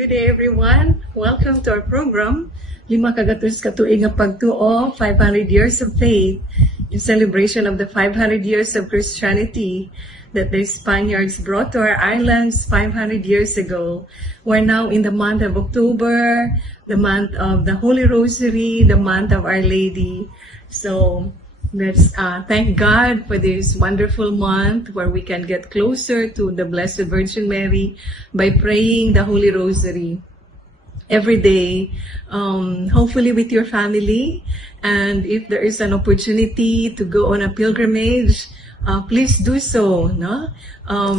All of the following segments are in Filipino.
Good day, everyone. Welcome to our program, Lima ka GATOS katuig nga pagtuo, 500 Years of Faith, in celebration of the 500 years of Christianity that the Spaniards brought to our islands 500 years ago. We're now in the month of October, the month of the Holy Rosary, the month of Our Lady. So let's thank God for this wonderful month where we can get closer to the Blessed Virgin Mary by praying the Holy Rosary every day, hopefully with your family. And if there is an opportunity to go on a pilgrimage, please do so. No?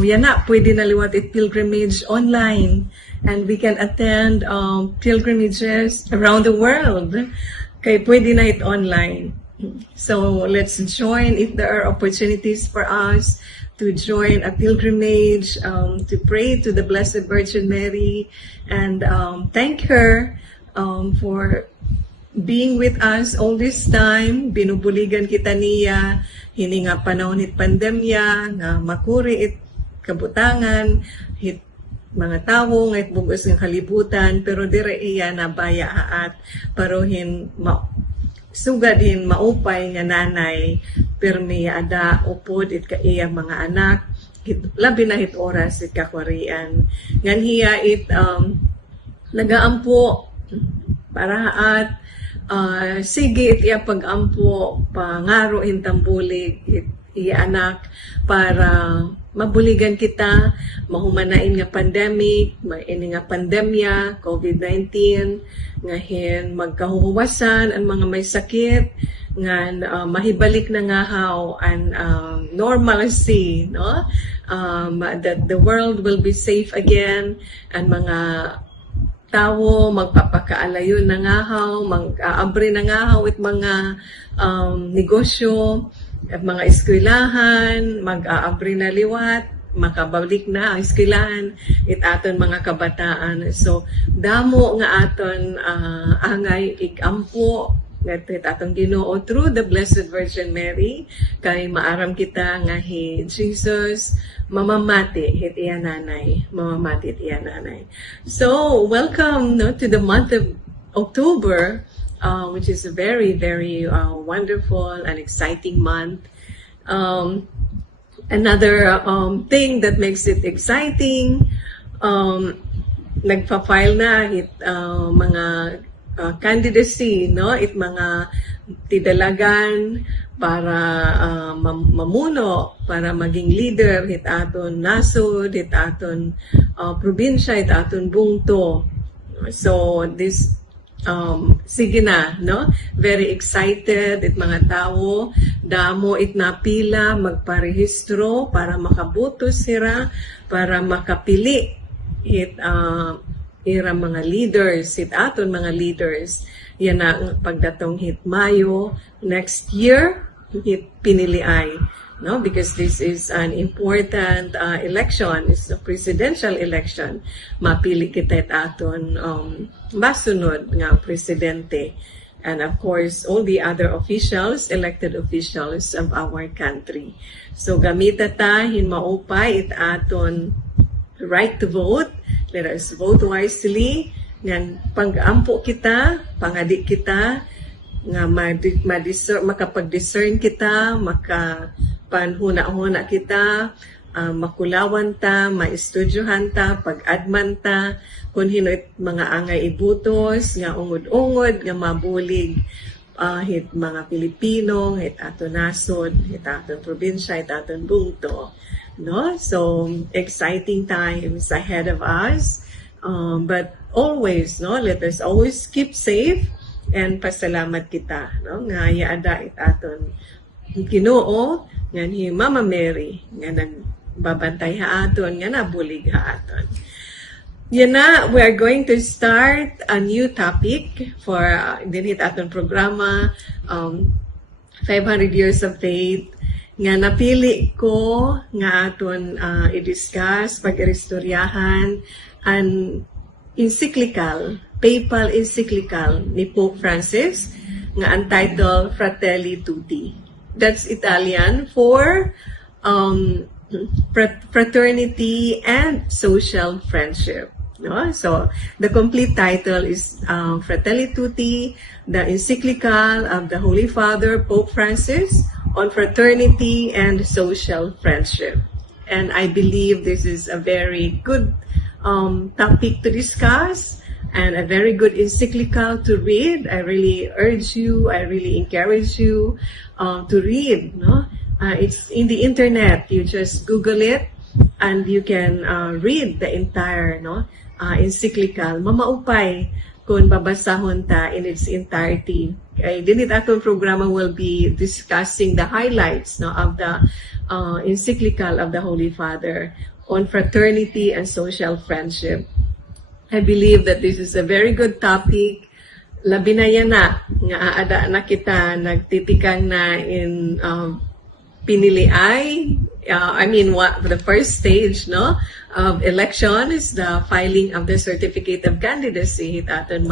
Yan na, pwede na liwat at pilgrimage online. And we can attend pilgrimages around the world. Kaya pwede na it online. So let's join if there are opportunities for us to join a pilgrimage, to pray to the Blessed Virgin Mary and thank her for being with us all this time. Binubuligan kita niya, hini nga panahon it pandemya, nga makuri it kabutangan, hit mga tao nga it bugos ng kalibutan, pero dire iya na baya haat, parohin sugadin maupay nga nanay permi ada upod it kaiya mga anak labi na hit oras it kakwarian ngan hiya it nagaampo para at sige it iya pagampo pangaro intambulig it iya anak para mabuligan kita mahumanain nga pandemic maini nga pandemya COVID-19 ngahin magkahuwasan ang mga may sakit nga mahibalik na nga how an normalcy, no, that the world will be safe again and mga tao magpapakaalayon na nga how mag-aabri na nga how at mga negosyo at mga eskwelahan mag-aabri na liwat makabalik na ang eskwelahan it aton mga kabataan. So damo nga aton angay ikampo it atong Ginoo through the Blessed Virgin Mary kay maaram kita nga hi Jesus mamamati hit iya nanay mamamati hit iya nanay. So welcome to the month of October, which is a very wonderful and exciting month. Another thing that makes it exciting, nagpa-file na it mga candidacy, no? It mga tidalagan para mamuno, para maging leader hit aton nasod, hit aton probinsya, hit aton bungto. So this sige na, no? Very excited it mga tao, damo it napila magparehistro para makaboto sila, para makapili it ira mga leaders, it aton mga leaders. Yan na pagdatong hit Mayo next year, hit pinili ay, no? Because this is an important election, it's a presidential election. Mapili kita it aton masunod nga presidente. And of course, all the other officials, elected officials of our country. So gamita ta hinmaupay it aton right to vote. Let us vote wisely. Ngan pag-ampo kita, pangadi kita, nga makapag-discern kita, makapanhuna-huna kita, makulawan ta, maistudyohan ta, pag-adman ta, kung hino't mga angay ibutos, nga ungod-ungod, nga mabulig, hit mga Pilipino, hit aton nasod, hit aton probinsya, hit aton bungto. No? So, exciting times ahead of us. But always, no, let us always keep safe and pasalamat kita, no? Nga yaada it aton Ginoo, nga ni Mama Mary, nga nagbabantay ha aton, nga nabulig ha aton. Yan na, we are going to start a new topic for dinhit aton programa, 500 Years of Faith. Nga napili ko nga aton i-discuss, pag-iristoryahan, an encyclical, papal encyclical ni Pope Francis nga entitled Fratelli Tutti. That's Italian for fraternity and social friendship. No? So, the complete title is Fratelli Tutti, the encyclical of the Holy Father, Pope Francis, on fraternity and social friendship. And I believe this is a very good topic to discuss and a very good encyclical to read. I really urge you, I really encourage you to read. No? It's in the internet. You just Google it and you can read the entire encyclical. Mamaupay kung babasahon ta in its entirety. Okay, dinit atong programa will be discussing the highlights of the encyclical of the Holy Father on fraternity and social friendship. I believe that this is a very good topic. Labi na yan nga ada na kita nagtitikang na in piniliay. The first stage of election is the filing of the certificate of candidacy hit aton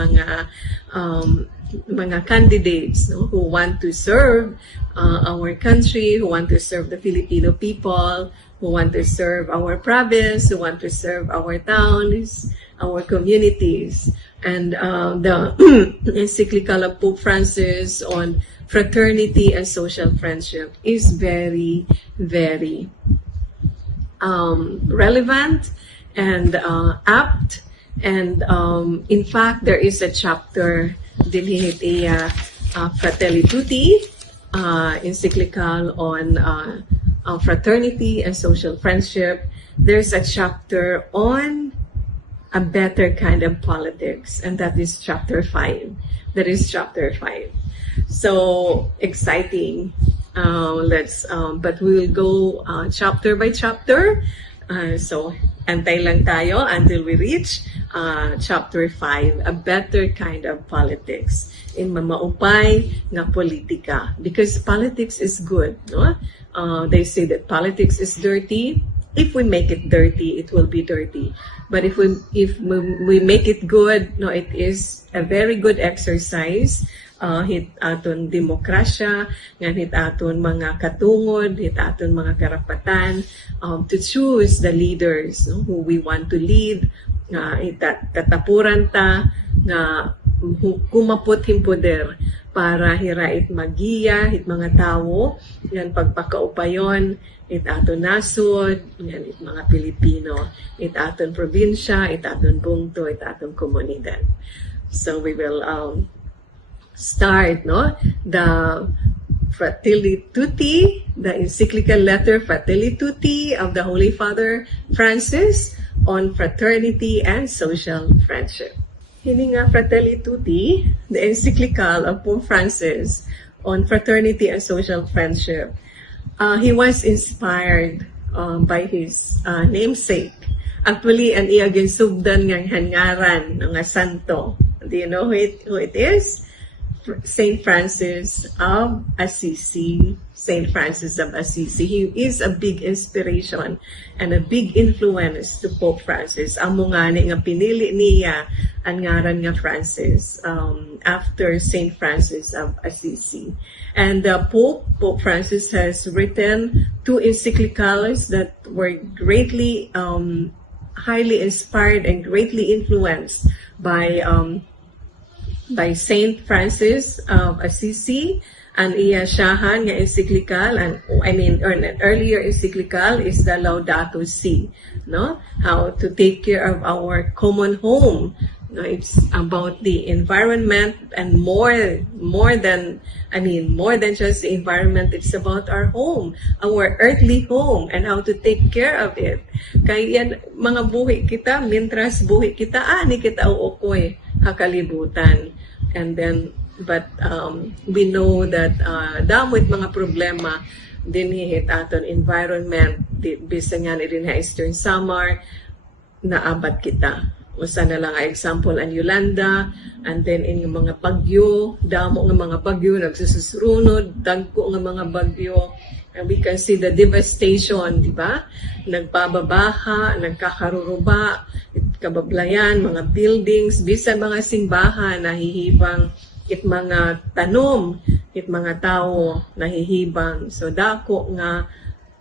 mga candidates who want to serve our country, who want to serve the Filipino people, who want to serve our province, who want to serve our towns, our communities. And the encyclical of Pope Francis on fraternity and social friendship is very, very relevant and apt. And in fact, there is a chapter dinhihit iya Fratelli Tutti encyclical on fraternity and social friendship. There's a chapter on a better kind of politics, and that is chapter 5. So exciting. But we'll go chapter by chapter. So antay lang tayo until we reach chapter 5, a better kind of politics in mamaupay nga politika, because politics is good, no? They say that politics is dirty. If we make it dirty, it will be dirty. But if we make it good, no, it is a very good exercise. Hit aton demokrasya, ngan hit aton mga katungod, hit aton mga karapatan to choose the leaders who we want to lead. Katapuran ta na kumapot himpoder para hirait magiya hit mga tao yan pagpakaupayon it aton nasod yan it mga Pilipino, it aton probinsya, it aton bungto, it aton komunidad. So we will start the Fratelli Tutti, the encyclical letter Fratelli Tutti of the Holy Father Francis on fraternity and social friendship. Hini nga Fratelli Tutti, the encyclical of Pope Francis on fraternity and social friendship. He was inspired by his namesake. Actually, ang iya ginsugdan nga hangaran nga santo. Do you know who it is? Saint Francis of Assisi. Saint Francis of Assisi. He is a big inspiration and a big influence to Pope Francis. Amo nga ni nga pinili niya ang ngaran nga Francis after Saint Francis of Assisi. And Pope Francis has written 2 encyclicals that were greatly highly inspired and greatly influenced by Saint Francis of Assisi. And iya siyahan nga encyclical, and an earlier encyclical is the Laudato Si, no? How to take care of our common home. No, it's about the environment and more than just the environment. It's about our home, our earthly home, and how to take care of it. Kaya yan, mga buhi kita, mintras buhi kita, ani kita uukoy hakalibutan. And then, but we know that damot mga problema dinhihit aton environment, bisan nga din Eastern Samar, naabat kita. Usa na lang example ang Yolanda, and then in mga bagyo, damo nga mga bagyo nagsusunod, dagko nga mga bagyo, and we can see the devastation, di ba? Nagbababaha, nagkakaruruba, kabablayan, mga buildings, bisan mga simbahan nahihibang, it mga tanom, it mga tao nahihibang. So dako nga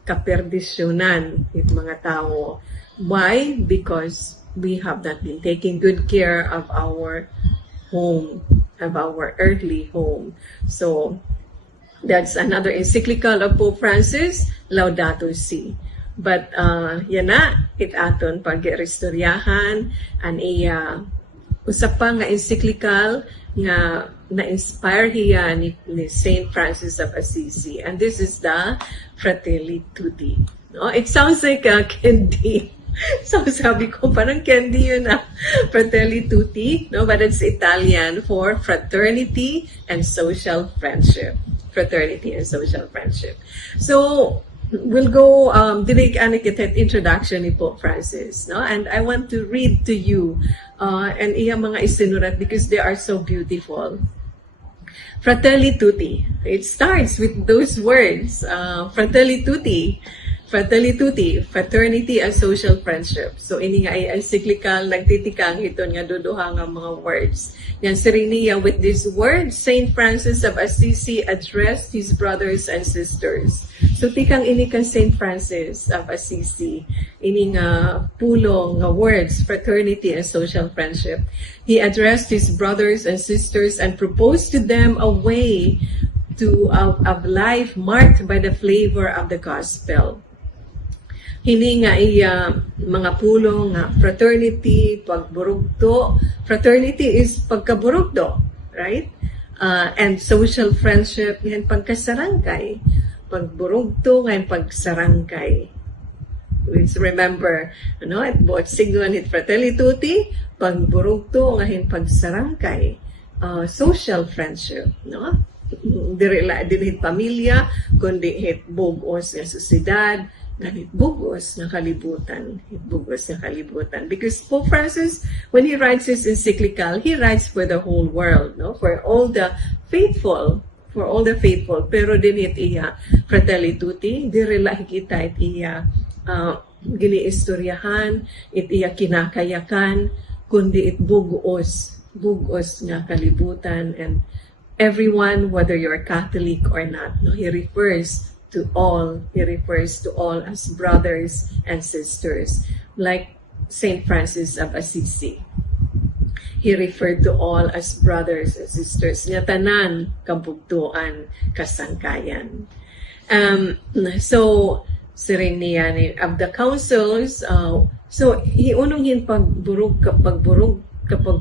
kaperdisyonan it mga tao. Why? Because we have not been taking good care of our home, of our earthly home. So that's another encyclical of Pope Francis, Laudato Si. But yan na, it aton pag-restoryahan, an iya usap pa nga encyclical nga na-inspire hiya ni Saint Francis of Assisi. And this is the Fratelli Tutti. No? It sounds like a candy. So sabi ko, parang candy yun na Fratelli Tutti. No? But it's Italian for fraternity and social friendship. Fraternity and social friendship. So, we'll go direct introduction ni Pope Francis, no? And I want to read to you and iyang mga isinurat because they are so beautiful. Fratelli Tutti. It starts with those words, Fratelli Tutti. Fratelli Tutti, fraternity and social friendship. So, ini nga ay encyclical, nagtitikang hiton nga duduha nga mga words. Yan, siriniya with these words, Saint Francis of Assisi addressed his brothers and sisters. So, tikang ini kan Saint Francis of Assisi, ini nga pulong nga words, fraternity and social friendship. He addressed his brothers and sisters and proposed to them a way of life marked by the flavor of the gospel. Hini nga mga pulong nga fraternity, pagburugto. Fraternity is pagkaburugto, right? And social friendship, yan pagkasarangkay. Pagburugto, ngayon pagsarangkay. Let's remember, both signo it Fratelli Tutti, pagburugto, ngayon pagsarangkay. Social friendship, no? Dili pamilya, kundi hit bugos nga sosyedad, ganit bugos na kalibutan. Bugos na kalibutan. Because Pope Francis, when he writes his encyclical, he writes for the whole world, no? For all the faithful. For all the faithful. Pero dinit iya, Fratelli Tutti, dirila hikita it iya giniistoryahan, it iya kinakayakan, kundi it bugos. Bugos na kalibutan. And everyone, whether you're Catholic or not, no? He refers to all as brothers and sisters, like Saint Francis of Assisi. He referred to all as brothers and sisters, nga tanan kabugtuan kasangkayan. So siring niya of the councils, so hiunong kapag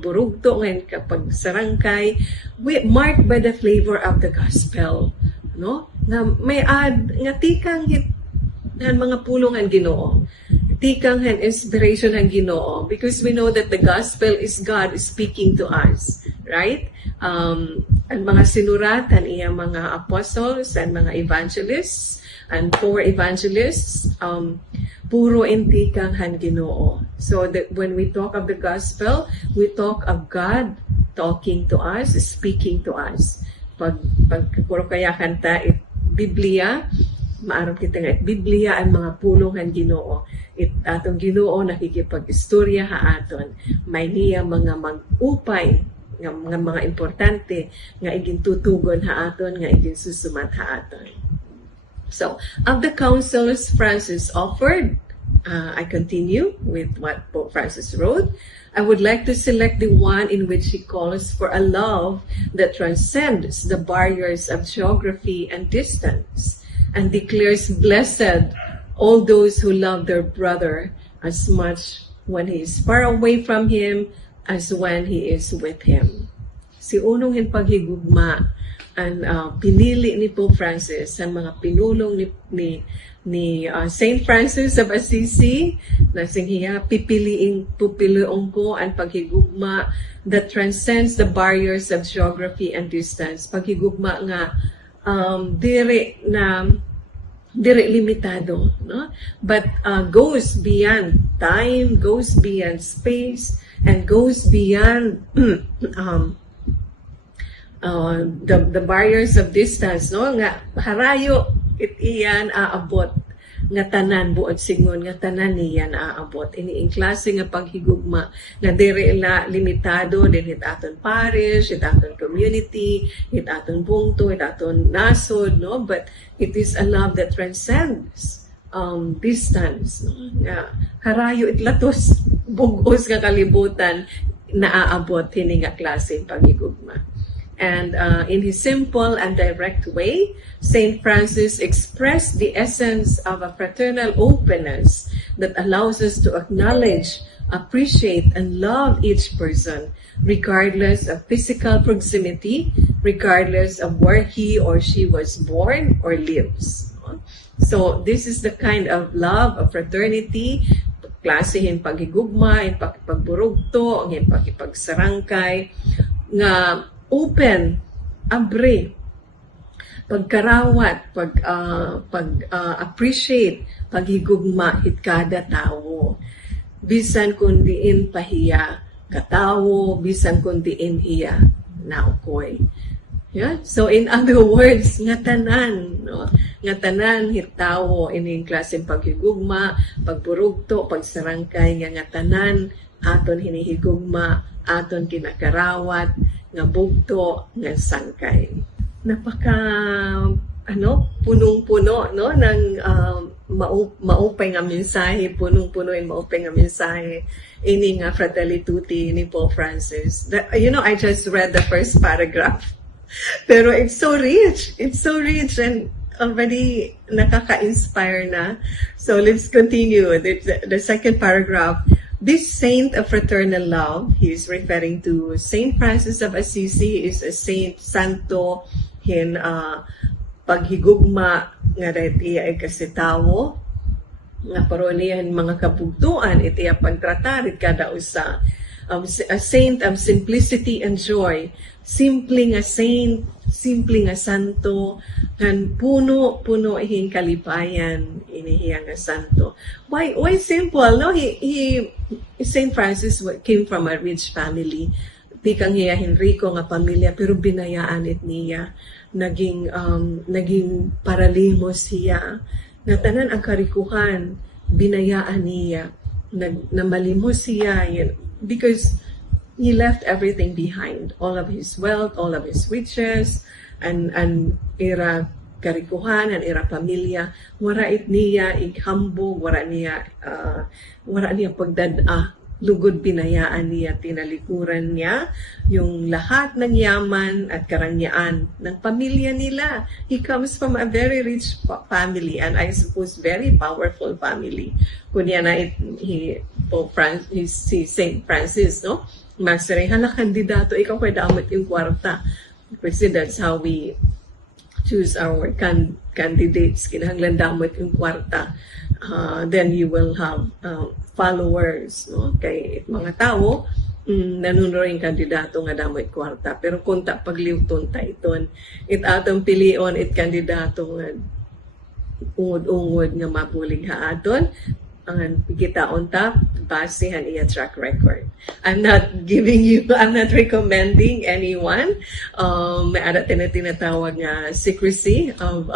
burugto ngayon kapag sarangkay, marked by the flavor of the gospel, no? Na may nga tikang mga pulong ang Ginoo, tikang inspiration ang Ginoo, because we know that the gospel is God speaking to us, right? Ang mga sinuratan iyang mga apostles and mga evangelists and 4 evangelists, puro intikang han Ginoo. So that when we talk of the gospel, we talk of God talking to us, speaking to us. Pag puro kaya kanta Biblia, maaram kita nga, Biblia ang mga pulong Ginoo. Atong Ginoo nakikipag-istorya ha aton. May niya mga mag-upay, nga mga importante, nga igintutugon ha aton, nga iginsusumat ha aton. So, of the counsels Francis offered, I continue with what Pope Francis wrote. I would like to select the one in which he calls for a love that transcends the barriers of geography and distance and declares blessed all those who love their brother as much when he is far away from him as when he is with him. Si unong paghigugma ang pinili ni Pope Francis ang mga pinulong ni Saint Francis of Assisi na singhiya pupiliin ko ang paghigugma that transcends the barriers of geography and distance. Paghigugma nga dire limitado, no? But goes beyond time, goes beyond space, and goes beyond the barriers of distance, no? Nga harayo iyan aabot nga tanan buot singon nga tanan niya aabot ini in klase nga paghigugma nga dire la limitado din aton parish, aton community, aton bungto, aton nasod, no? But it is a love that transcends distance, no? Nga harayo itlatos bugos nga kalibutan naaabot hini nga klase paghigugma. And in his simple and direct way, Saint Francis expressed the essence of a fraternal openness that allows us to acknowledge, appreciate, and love each person, regardless of physical proximity, regardless of where he or she was born or lives. So this is the kind of love of fraternity, klasihin paghigugma, in pakipagburugto, ang pakipagsarangkay, nga open, abre, pagkarawat, appreciate, paghigugma hit kada tawo. Bisan kundiin pahiya katawo, bisan kundiin hiya naukoy. Yeah? So in other words, nga tanan, no? Nga tanan hitawo ining klaseng paghigugma, pagburugto, pagsarangkay, nga tanan aton hinihigugma, aton kinakarawat, nga bugto, nga sangkay. Napaka punong-puno no ng maupay nga mensahe, punong-puno and maupay nga mensahe ini nga Fratelli Tutti ni Pope Francis. I just read the first paragraph. Pero it's so rich and already nakaka-inspire na. So let's continue. The second paragraph. This saint of fraternal love, he is referring to Saint Francis of Assisi, is a saint, santo, hin paghigugma nga dahil ay kasitawo, nga paronihan mga kabugtuan, iti pagtratarit kada usa. A saint of simplicity and joy. Simple nga saint, simple nga santo, kan puno ihing kalipayan, inihiya nga santo. Why simple? No, Saint Francis came from a rich family. Pikang hiya Henrico nga pamilya, pero binayaan niya. Naging paralimos siya. Natanan ang karikuhan, binayaan niya. Namalimos siya. Because he left everything behind, all of his wealth, all of his riches, and era karikuhan, and era pamilya. Warait niya ighambog, wara niya pagdada, lugod binayaan niya, tinalikuran niya yung lahat ng yaman at karangyaan ng pamilya nila. He comes from a very rich family, and I suppose very powerful family. Kunya na si Saint Francis, no? Masaring hala kandidato, ikaw kaya damot yung kwarta. Kasi that's how we choose our candidates. Kinahanglan damot yung kwarta. Then you will have followers, no? Kay mga tao, nanunuro yung kandidato nga damot kwarta. Pero kung pagliwton ta iton, atong pilion kandidato nga ungod-ungod nga mabulig haadon, ang pigitaon ta basehan iya track record. I'm not recommending anyone. May ada tinatawag nga secrecy of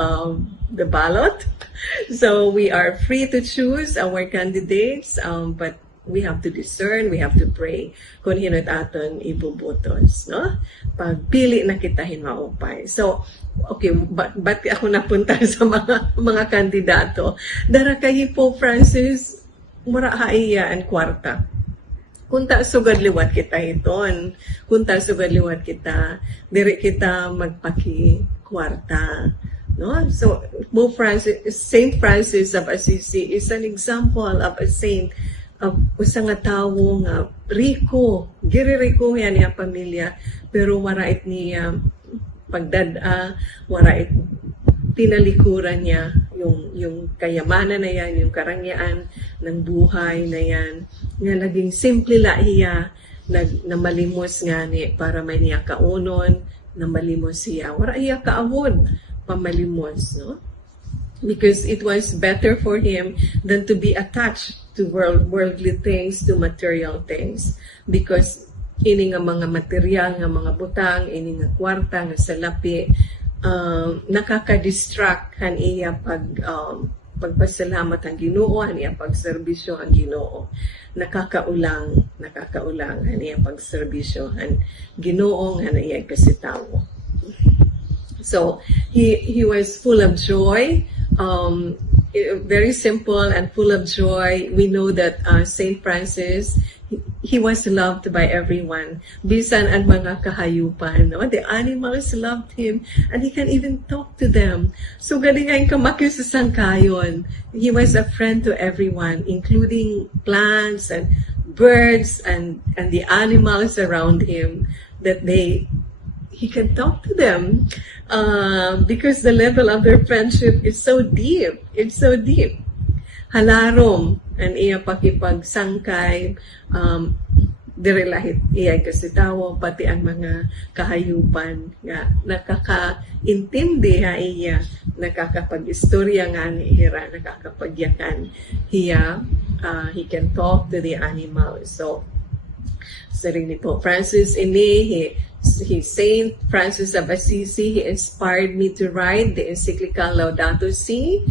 the ballot. So we are free to choose our candidates, but we have to discern, we have to pray kung hino't aton ibubutos, no? Pagpili na kita maupay. So, okay, ba't ako napunta sa mga kandidato? Dara kay Pope Francis, mura haiya ang kwarta. Kunta sugad liwat kita iton. Kunta sugad liwat kita, diri kita magpaki kwarta. No? So, Pope Francis, Saint Francis of Assisi is an example of a saint, usa nga tawo nga riko, giri-riko yan niya pamilya, pero warait niya pagdada, warait tinalikuran niya yung kayamanan na yan, yung karangyaan ng buhay na yan, nga naging simple lahiya, namalimos nga ni para may niya kaunon, namalimos siya, wara iya kaawod, pamalimos, no? Because it was better for him than to be attached to worldly things, to material things. Because ini nga mga material, nga mga butang, ini nga kwarta, nga salapi, nakaka-distract kan iya pagpasalamat ang Ginoo, ang iya pagserbisyo ang Ginoo. Nakakaulang ang iya pagserbisyo ang Ginoo, ang iya kasitawo. So he was full of joy. very simple and full of joy. We know that Saint Francis, he was loved by everyone, bisan ang mga kahayupan. No? The animals loved him, and he can even talk to them. So galingan kamakyo sa sangkayon. He was a friend to everyone, including plants and birds and the animals around him, that he can talk to them because the level of their friendship is so deep. It's so deep. Halarom ang iya pakipagsangkay, dire lahit iya kasitawo, pati ang mga kahayupan nga nakakaintindi ha iya, nakakapag-istorya nga ni hira, nakakapagyakan hiya. He can talk to the animals. So rin ni Pope Francis he Saint Francis of Assisi, he inspired me to write the encyclical Laudato Si,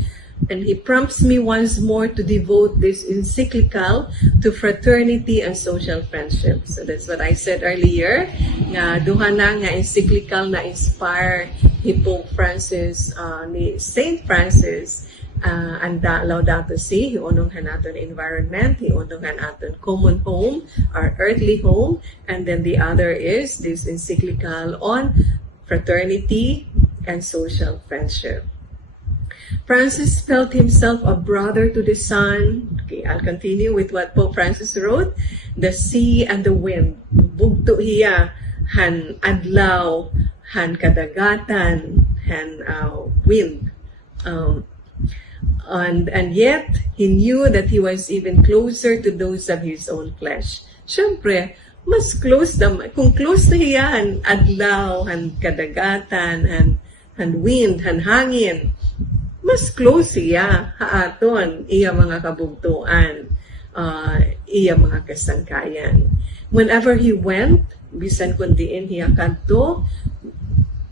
and he prompts me once more to devote this encyclical to fraternity and social friendship. So that's what I said earlier, nga duha na nga encyclical na inspire ni Pope Francis, ni Saint Francis, and Laudato Si, hiunonghan naton environment, hiunonghan naton common home, our earthly home, and then the other is this encyclical on fraternity and social friendship. Francis felt himself a brother to the sun. Okay, I'll continue with what Pope Francis wrote. The sea and the wind, bugto hiya, han adlaw, han kadagatan, han wind. And yet, he knew that he was even closer to those of his own flesh. Siyempre, mas close naman. Kung close na hiya, han adlaw, han kadagatan, han wind, han hangin, mas close siya haaton iya mga kabugtuan, iya mga kasangkayan. Whenever he went, bisan kundiin hiya kadto,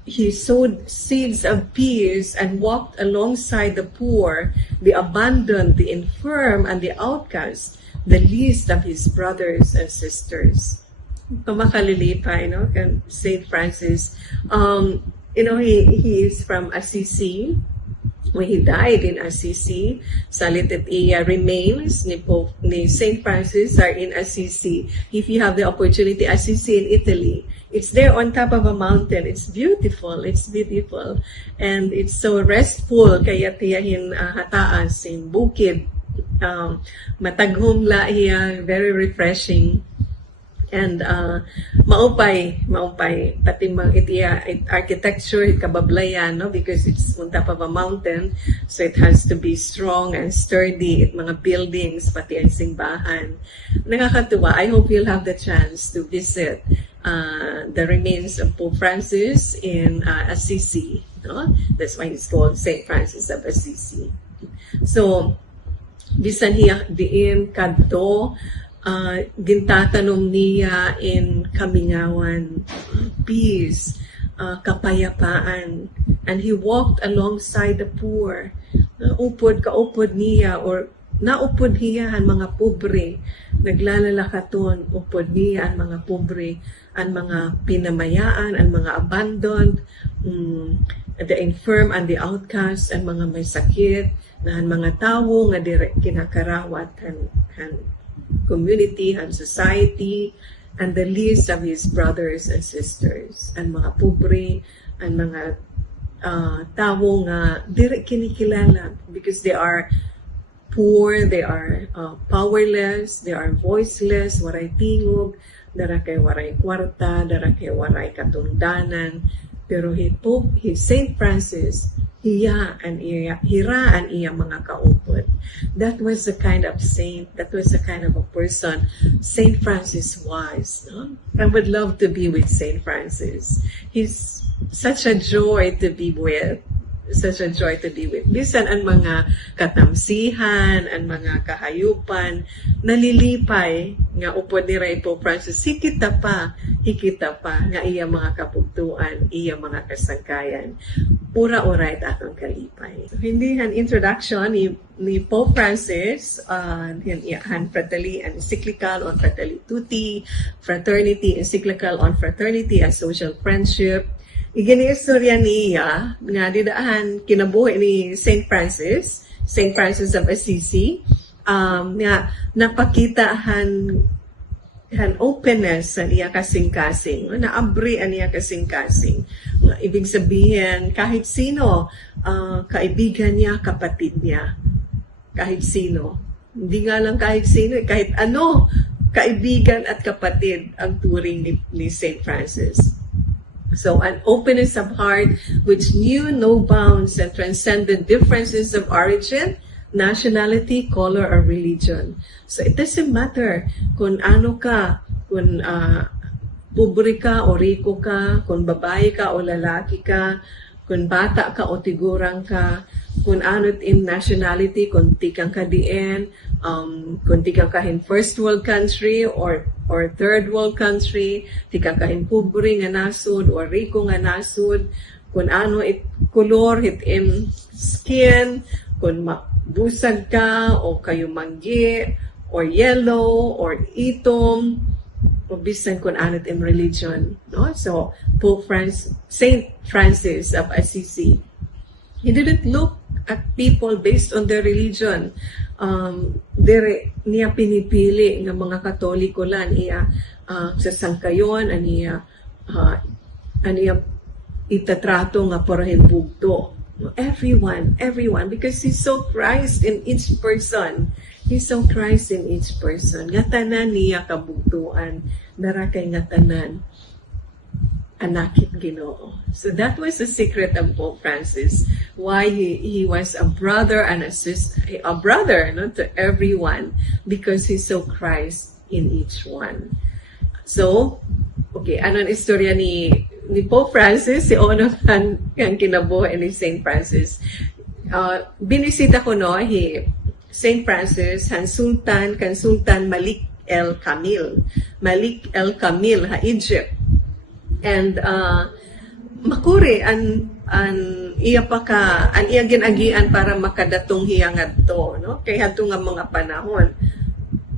he sowed seeds of peace and walked alongside the poor, the abandoned, the infirm, and the outcast, the least of his brothers and sisters. Makalilipay, kan Saint Francis. He is from Assisi. When he died in Assisi, salitit iya remains ni Saint Francis are in Assisi. If you have the opportunity, Assisi in Italy, it's there on top of a mountain. It's beautiful. It's beautiful, and it's so restful. Kaya tiyahin hataas in bukid, mataghum la iya, very refreshing. And maupay pati mang itiya architecture kabablayan, no, because it's on top of a mountain, so it has to be strong and sturdy. It mga buildings pati ang simbahan, nakakatuwa. I hope you'll have the chance to visit the remains of Pope Francis in Assisi, no? That's why it's called Saint Francis of Assisi. So bisan hiya diin kadto, gintatanong niya in kamingawan, peace, kapayapaan, and he walked alongside the poor. Kaupod niya, or naupod niya ang mga pobre, naglalalakaton, upod niya ang mga pobre, ang mga pinamayaan, ang mga abandoned, the infirm and the outcast, ang mga may sakit, na ang mga tawo nga kinakarawat han community and society, and the least of his brothers and sisters, and mga pobre, and mga tawo nga dire kinikilala because they are poor, they are powerless, they are voiceless, waray tingog, dara kay waray kwarta, dara kay waray katungdanan. Pero Saint Francis, hira an iya mga kaupod. That was the kind of saint, that was the kind of a person Saint Francis was. No? I would love to be with Saint Francis. He's such a joy to be with. Such a joy to be with. Bisan ang mga katamsihan, ang mga kahayupan, nalilipay nga upod ni Pope Francis, hikita pa nga iya mga kapugtuan, iya mga kasangkayan. Pura oray atong kalipay. So, hindi han introduction ni Pope Francis, han fraternity and encyclical on Fratelli Tutti, fraternity, encyclical on fraternity and social friendship. Igini istorya niya nga didaan kinabuhi ni Saint Francis. St. Francis of Assisi, nga napakita han openness sa iya kasing-kasing, naabri ang iya kasing-kasing. Ibig sabihin, kahit sino, kaibigan niya, kapatid niya. Kahit sino. Hindi nga lang kahit sino, kahit ano, kaibigan at kapatid ang turing ni St. Francis. So, an openness of heart which knew no bounds and transcended differences of origin, nationality, color, or religion. So, it doesn't matter kung ano ka, kung pobre ka o riko ka, kung babae ka o lalaki ka, kung bata ka o tigurang ka, kung ano't in nationality, kung tikang ka diin, kung tikang ka in first world country or third world country, tikang ka in pobre nga nasod or riko nga nasod, kung ano it color, it in skin, kung busag ka o kayo manggi or yellow or itom o bisan kung anot in religion, no? So Saint Francis of Assisi, he didn't look at people based on their religion. Niya pinipili ng mga Katoliko lang iya sa sangkayon aniya itatrato nga parahin bugto. Everyone, because He saw Christ in each person. He saw Christ in each person. Nga tanan niya kabugtuan, darakay nga tanan, anakit Ginoo. So that was the secret of Pope Francis, why he was a brother and a brother, no, to everyone, because he saw Christ in each one. So, okay, anong istorya ni Pope Francis, si ono kan kinabuhi ni St. Francis. Binisita ko no, St. Francis, kan Sultan Malik El Kamil ha Egypt. And makuri an iya ginagian para makadatong hiya ngadto, no? Kay hadto nga mga panahon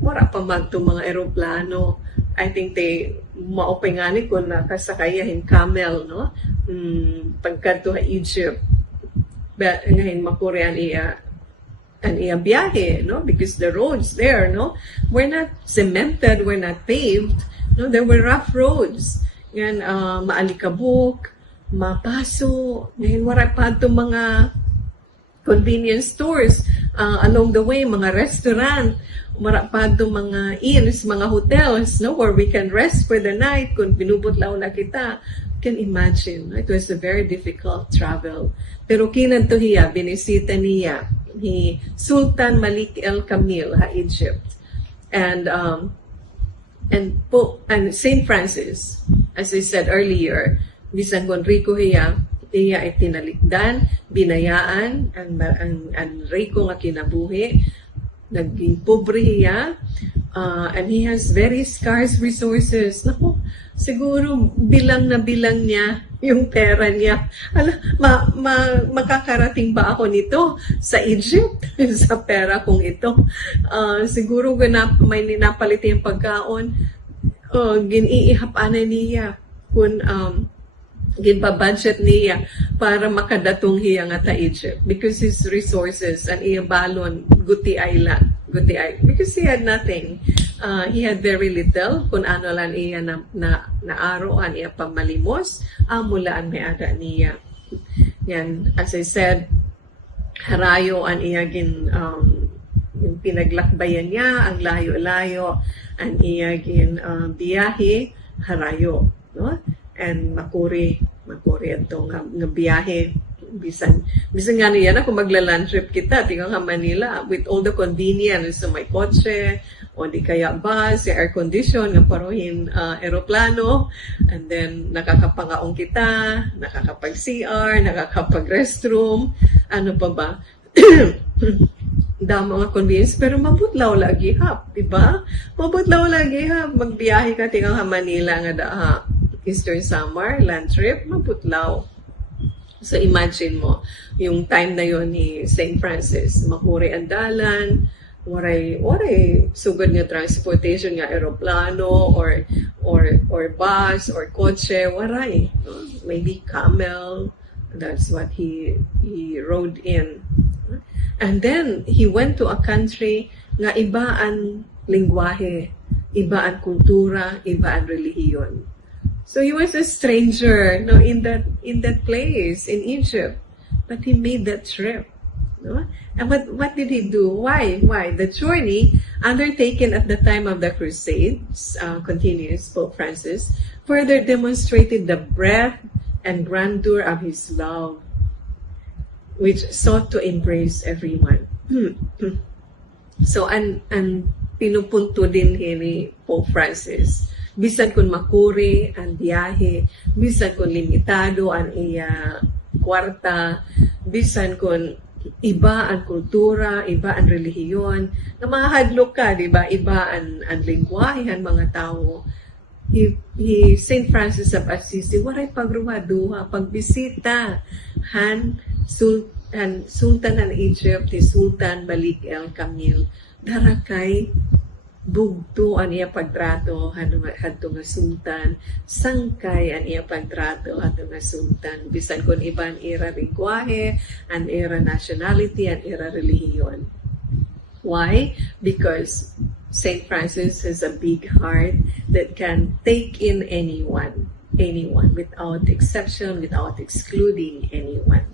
wala pa magto mga eroplano. I think they maopengani ko na kasakayahin camel, no? Pagkadto ha Egypt. But ngayon makuri an iya biyahe, no? Because the roads there, no, were not cemented, were not paved, no? There were rough roads. Yan, maalikabok, mapaso, ngayon wala pa itong mga convenience stores along the way, mga restaurant, wala pa itong mga inns, mga hotels, no, where we can rest for the night kung pinubutlaw na kita. Can imagine, it was a very difficult travel. Pero kinanto hiya, binisita niya, Sultan Malik El Kamil ha Egypt. And St. Francis, as I said earlier, bisan kung riko hiya ay tinalikdan, binayaan, ang riko nga kinabuhi, naging pobre hiya, and he has very scarce resources. Naku, siguro bilang na bilang niya yung pera niya. Makakarating ba ako nito sa Egypt? Sa pera kong ito. Siguro may ninapalit yung pagkaon. Giniihapanan niya kung ginpa-budget niya para makadatong hiya nga ta Egypt. Because his resources and iya balon, guti ay because he had nothing. He had very little. Kung ano lang iya na arawan iya pamalimos, mula ang may aga niya. Yan, as I said, harayo ang iya yung pinaglakbayan niya, ang layo-layo, ang iya biyahe, harayo, no? And makuri ito nga biyahe. Bisan nga niya na kung magla-land trip kita, tingnan nga Manila, with all the convenience, so may kotse, o di kaya bus, air condition, nga parohin aeroplano, and then nakakapangaong kita, nakakapag-CR, nakakapag-restroom, ano pa ba? Damo nga convenience, pero mabutlaw lagi hap, diba? Mabutlaw lagi hap, magbiyahe ka, tingnan nga Manila nga Eastern summer, land trip, mabutlaw. So imagine mo, yung time na yon ni St. Francis, makuri ang dalan, waray sugod nga transportation nga aeroplano or bus or kotse, waray. Maybe camel, that's what he rode in. And then, he went to a country nga iba ang lingwahe, iba ang kultura, iba ang relihiyon. So he was a stranger, no, in that place in Egypt, but he made that trip, no. And what did he do? Why? The journey undertaken at the time of the Crusades, continues Pope Francis, further demonstrated the breadth and grandeur of his love, which sought to embrace everyone. So, ang pinupunto din ni Pope Francis, bisan kung makuri ang biyahe, bisan kung limitado ang iya kwarta, bisan kung iba ang kultura, iba ang relihiyon, na mahadlok ka, di ba? Iba ang lingwahe ang mga tao. St. Francis of Assisi, waray pagrumaduha, pagbisita, Sultan ng Egypt, ni Sultan Malik El Kamil, darakay bugto ang iya pagtrato hadto nga sultan, sangkay ang iya pagtrato hadto nga sultan, bisan kung iba ang era lingwahe, ang era nationality, ang era relihiyon. Why? Because St. Francis has a big heart that can take in anyone, without exception, without excluding anyone.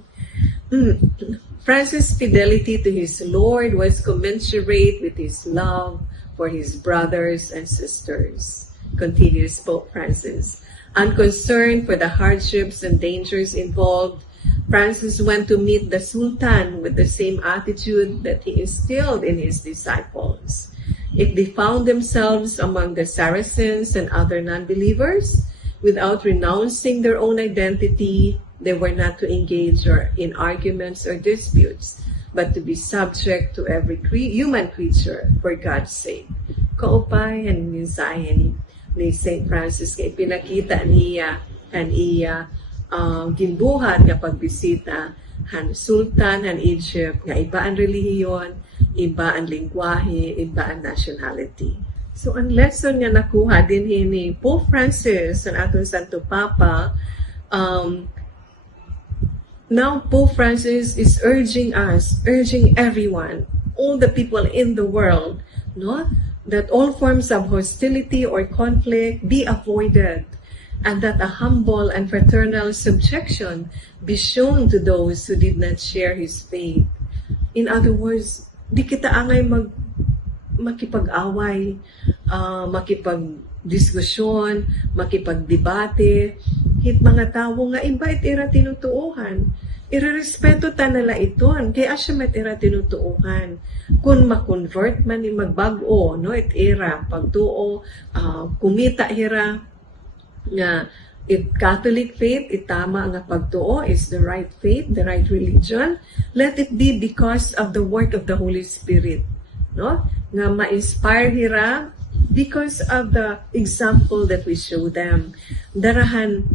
Francis' fidelity to his Lord was commensurate with his love for his brothers and sisters, continues Pope Francis. Unconcerned for the hardships and dangers involved, Francis went to meet the Sultan with the same attitude that he instilled in his disciples. If they found themselves among the Saracens and other non-believers, without renouncing their own identity, they were not to engage in arguments or disputes, but to be subject to every human creature for God's sake. Kaupay and mensahe ni St. Francis kay pinakita niya ang iya ginbuhat nga pagbisita han Sultan han Egypt nga iba ang relihiyon, iba ang lingwahe, iba ang nationality. So ang lesson nga nakuha din ni Pope Francis ang atong Santo Papa, now Pope Francis is urging everyone, all the people in the world, no, that all forms of hostility or conflict be avoided, and that a humble and fraternal subjection be shown to those who did not share his faith. In other words, di kita angay makipag-away, makipag-diskusyon, makipag-debate, hit mga tao nga iba ira tinutuuhan. Irerespeto ta nala iton, kaya asya met ira tinutuuhan. Kung makonvert man ni magbago, no, ira, pagtuo, kumita hira, nga, if Catholic faith, itama nga pagtuo is the right faith, the right religion, let it be because of the work of the Holy Spirit, no? Nga ma-inspire hira because of the example that we show them. Darahan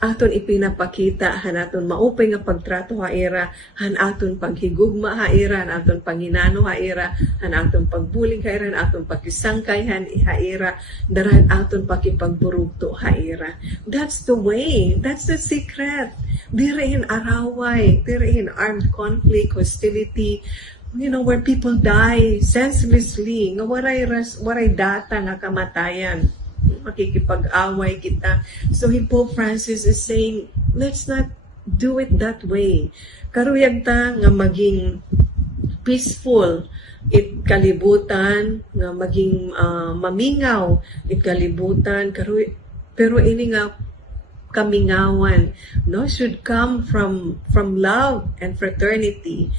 aton ipinapakita, han aton maupay nga pagtrato haira, han aton paghigugma haira, han aton panginano haira, han aton pagbuling haira, han aton pakisangkay haira, darahan aton pakipagburugto haira. That's the way. That's the secret. Direhin araway, direhin armed conflict, hostility, where people die senselessly, nga waray data nga kamatayan, makikipag-away kita. So Pope Francis is saying, let's not do it that way. Karuyag ta nga maging peaceful, it kalibutan nga maging mamingaw, it kalibutan, pero ini nga kamingawan, no, should come from love and fraternity.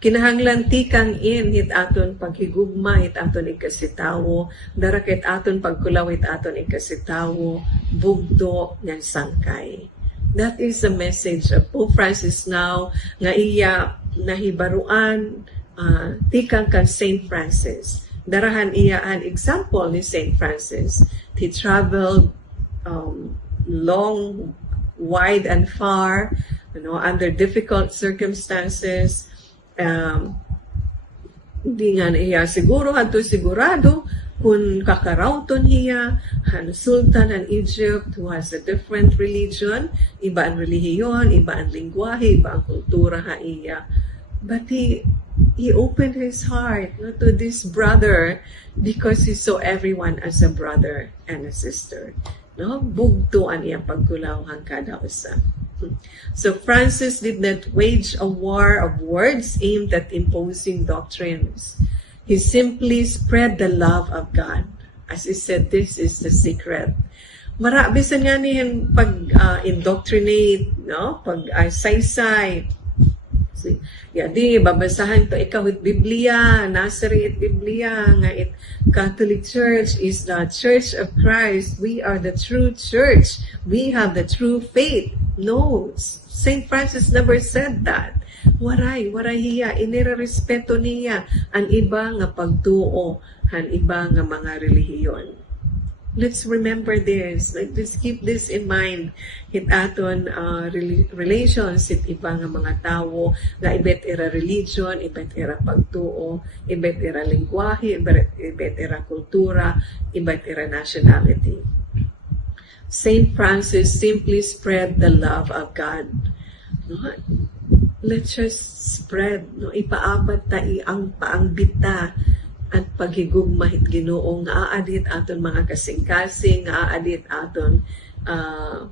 Kinahanglan tikang hit aton paghigugma, hit aton ikasitawo, darakit aton pagkulaw, hit aton ikasitawo, bugdo ng sangkay. That is the message of Pope Francis now, nga iya nahibaruan, tikang kan St. Francis. Darahan iya an example ni St. Francis. He traveled long, wide and far, under difficult circumstances. Hindi nga niya siguro hadto sigurado kung kakarawton niya han Sultan ng Egypt who has a different religion, iba ang relihiyon, iba ang lingwahe, iba ang kultura ha iya. But he he opened his heart, no, to this brother because he saw everyone as a brother and a sister. No, bugtuan niya pagkulawhan kada usa. So Francis did not wage a war of words aimed at imposing doctrines. He simply spread the love of God. As he said, this is the secret. Bisan nga niyan pag-indoctrinate, no? Pag-saysay. Di babasahan to ikaw with Biblia, Nazarene at Biblia, nga it Catholic Church is the Church of Christ. We are the true church. We have the true faith. No, Saint Francis never said that. Waray hiya, inirerespeto niya ang iba nga pagtuo, ang iba nga mga relihiyon. Let's remember this. Let's keep this in mind. Hit aton relations, hit iba nga mga tao, nga ibet era religion, ibet era pagtuo, ibet era lingwahe, ibet era kultura, ibet era nationality. Saint Francis simply spread the love of God. No? Let's just spread, no? Ipaabat ta ang paangbita at paghigugmahit Ginoo nga aadit aton mga kasing-kasing, nga aadit aton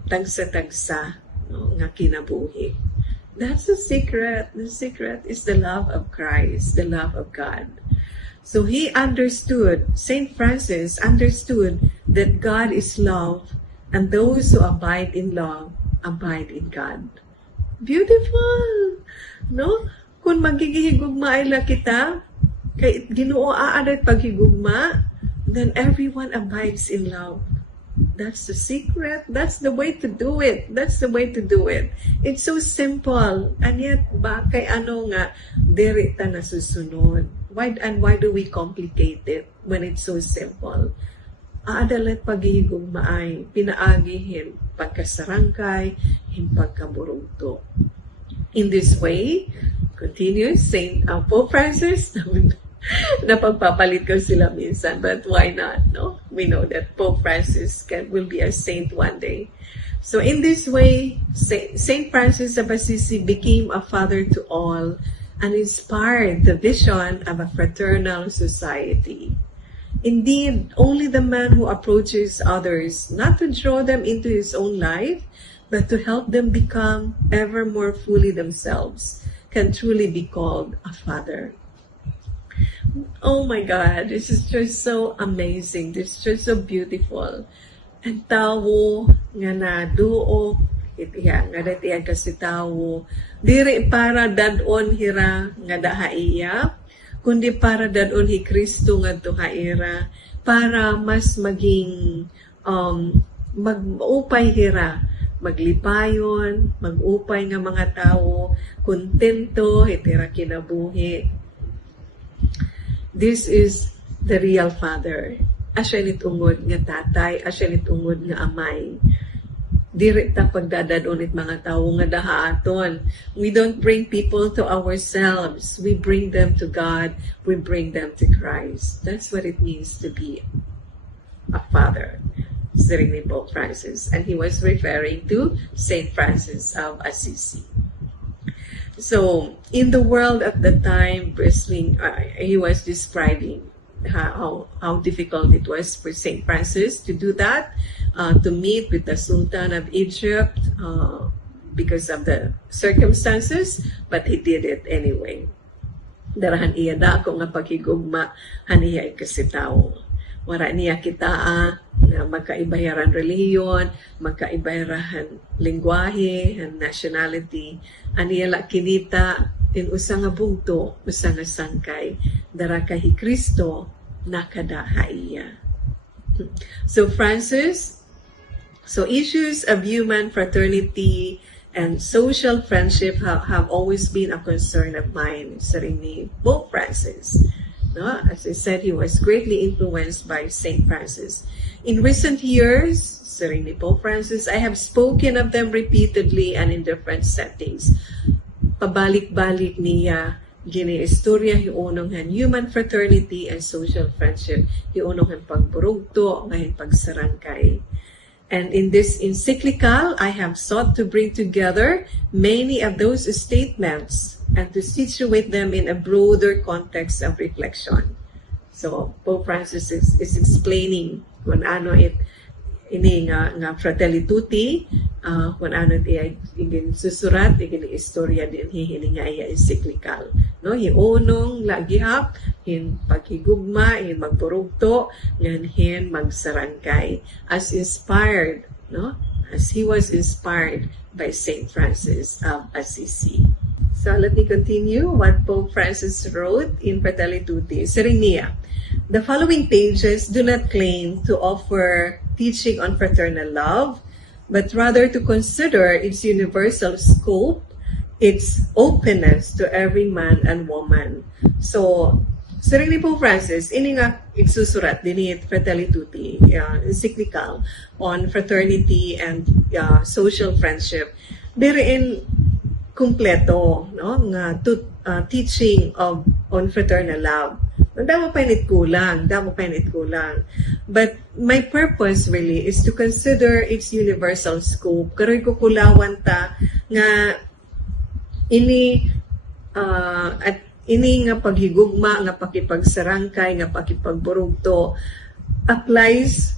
tagsa-tagsa, no? Nga kinabuhi. That's the secret. The secret is the love of Christ, the love of God. So he understood, Saint Francis understood that God is love, and those who abide in love abide in God. Beautiful! No? Kung magigihigugma ay kita, kay Ginoo aadat paghigugma, then everyone abides in love. That's the secret. That's the way to do it. That's the way to do it. It's so simple. And yet, kay ano nga, diri ta nasusunod. Why do we complicate it when it's so simple? Aadalat paghihigugma ay pinaagihin pagkasarangkay, pagkaburugto. In this way, continues Pope Francis, napagpapalit ko sila minsan, but why not? No, we know that Pope Francis will be a saint one day. So in this way, Saint Francis of Assisi became a father to all and inspired the vision of a fraternal society. Indeed, only the man who approaches others, not to draw them into his own life, but to help them become ever more fully themselves, can truly be called a father. Oh my God, this is just so amazing. This is just so beautiful. Ang tawo nga na duo, itiya nga datiyan kasi tawo, diri para dadon hira nga dahaiya, kundi para dadon hi Kristo nga tuhaira, para mas maging mag-upay hira, maglipayon, mag-upay nga mga tao, kontento, itira kinabuhi. This is the real father. Asya nitungod nga tatay, asya nitungod nga amay. Diri ta pagdadadon it mga tao nga dahaaton. We don't bring people to ourselves. We bring them to God. We bring them to Christ. That's what it means to be a father. Sabi ni Pope Francis. And he was referring to Saint Francis of Assisi. So, in the world at the time, he was describing how difficult it was for Saint Francis to do that, to meet with the Sultan of Egypt because of the circumstances, but he did it anyway. Darahan iya da ako nga paghigugma, haniya kasi tao. Wala niya kitaa na magkaibayaran relihiyon, magkaibayaran lingwahe, and nationality. Aniya la kinita in usa nga bugto, usa nga sangkay, dara kay Kristo nakadahaiya. So Francis, issues of human fraternity and social friendship have always been a concern of mine, sabi ni Pope Francis. No? As I said, he was greatly influenced by Saint Francis. In recent years, sabi ni Pope Francis, I have spoken of them repeatedly and in different settings. Pabalik-balik niya gini-istorya hiunong han human fraternity and social friendship, hiunong han pagburugto, ngayon pagsarangkay. And in this encyclical, I have sought to bring together many of those statements and to situate them in a broader context of reflection. So Pope Francis is explaining kung ano ini nga Fratelli Tutti, kung ano igin susurat, igin istorya din hini nga iya encyclical. No, hiunong lagihap, hin paghigugma, hin magpurugto, ngan hin magsarangkay as inspired, no? As he was inspired by Saint Francis of Assisi. So let me continue what Pope Francis wrote in Fratelli Tutti. Serenia. The following pages do not claim to offer teaching on fraternal love, but rather to consider its universal scope, its openness to every man and woman. So, Sering ni Pope Francis, ini nga igsusurat dinit Fratelli Tutti, encyclical on fraternity and social friendship. Therein kumpleto, no, nga teaching on fraternal love. Damo pa init kulang. But my purpose really is to consider its universal scope. Karoy ko kulawan ta nga ini at ini nga paghigugma, nga pakipagsarangkay, nga pakipagburugto applies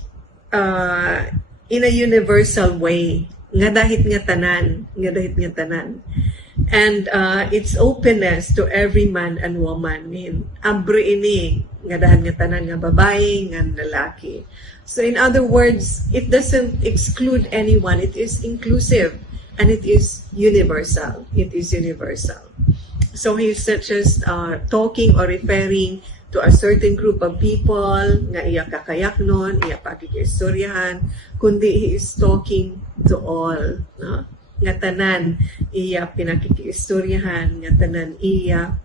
in a universal way. Nga dahit nga tanan. And its openness to every man and woman. Abri ini, nga dahil nga tanan nga babae, nga lalaki. So in other words, it doesn't exclude anyone. It is inclusive and it is universal. So he's not just talking or referring to a certain group of people nga iya kakayak nun, iya pakikistoryahan, kundi he is talking to all. No? Nga tanan iya pinakikistoryahan, nga tanan iya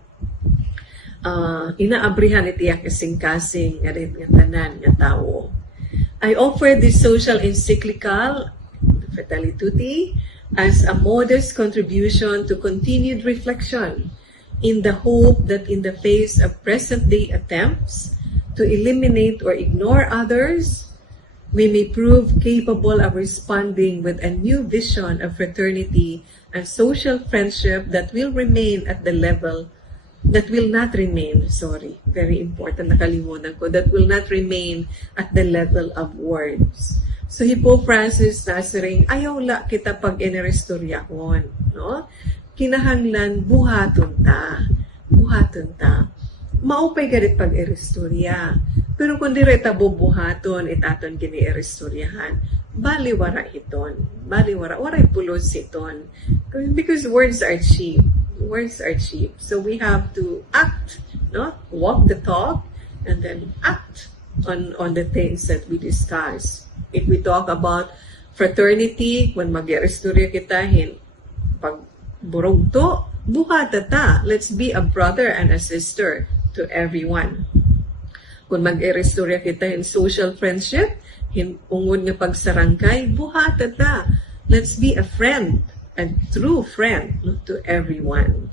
inaabrihan itiya kasing-kasing nga tanan nga tao. I offer this social encyclical, Fratelli Tutti, as a modest contribution to continued reflection in the hope that in the face of present-day attempts to eliminate or ignore others, we may prove capable of responding with a new vision of fraternity and social friendship that will remain at the level, that will not remain, very important, nakalimutan ko, that will not remain at the level of words. So, Pope Francis nasaring, ayaw la kita pag inirestoryahon, no? Kinahanglan buhaton ta. Maupay galit pag irestorya. Pero kung direta bubuhaton, itaton kini irestoryahan, baliwara iton. Waray pulos iton. Because words are cheap. So we have to act, no? Walk the talk, and then act on the things that we discuss. If we talk about fraternity, when mag-irestorya kita, pag burugto, buhata ta. Let's be a brother and a sister to everyone. Kung mag-irestorya kita in social friendship, ungod nga pagsarangkay, buhata ta. Let's be a friend, a true friend, to everyone,